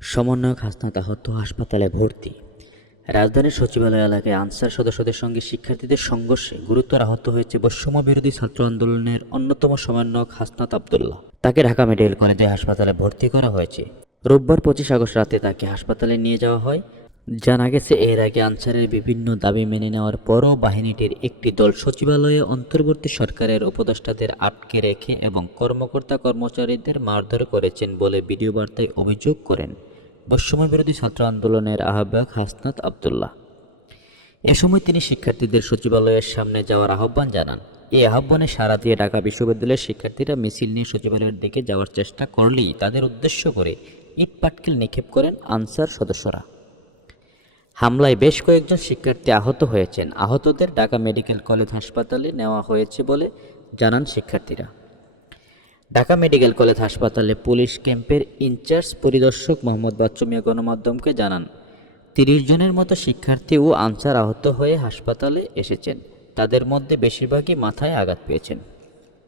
সমন্বয়ক হাসনাত আহত, হাসপাতালে ভর্তি। রাজধানীর সচিবালয় এলাকায় আনসার সদস্যদের সঙ্গে শিক্ষার্থীদের সংঘর্ষে গুরুতর আহত হয়েছে বৈষম্য বিরোধী ছাত্র আন্দোলনের অন্যতম সমন্বয়ক হাসনাত আবদুল্লাহ। তাকে ঢাকা মেডিকেল কলেজে হাসপাতালে ভর্তি করা হয়েছে। রোববার 25 আগস্ট রাতে তাকে হাসপাতালে নিয়ে যাওয়া হয়। জানা গেছে, এর আগে আনসারের বিভিন্ন দাবি মেনে নেওয়ার পরও বাহিনীটির একটি দল সচিবালয়ে অন্তর্বর্তী সরকারের উপদেষ্টাদের আটকে রেখে এবং কর্মকর্তা কর্মচারীদের মারধর করেছেন বলে ভিডিও বার্তায় অভিযোগ করেন বৈষম্য বিরোধী ছাত্র আন্দোলনের আহ্বায়ক হাসনাত আবদুল্লাহ। এ সময় তিনি শিক্ষার্থীদের সচিবালয়ের সামনে যাওয়ার আহ্বান জানান। এই আহ্বানে সাড়া দিয়ে ঢাকা বিশ্ববিদ্যালয়ের শিক্ষার্থীরা মিছিল নিয়ে সচিবালয়ের দিকে যাওয়ার চেষ্টা করলেই তাদের উদ্দেশ্য করে ইট পাটকেল নিক্ষেপ করেন আনসার সদস্যরা। হামলায় বেশ কয়েকজন শিক্ষার্থী আহত হয়েছেন। আহতদের ঢাকা মেডিকেল কলেজ হাসপাতালে নেওয়া হয়েছে বলে জানান শিক্ষার্থীরা। ঢাকা মেডিকেল কলেজ হাসপাতালে পুলিশ ক্যাম্পের ইনচার্জ পরিদর্শক মোহাম্মদ বাচ্চু মিয়া গণমাধ্যমকে জানান, 30 জনের মতো শিক্ষার্থী ও আনসার আহত হয়ে হাসপাতালে এসেছেন। তাদের মধ্যে বেশিরভাগই মাথায় আঘাত পেয়েছেন।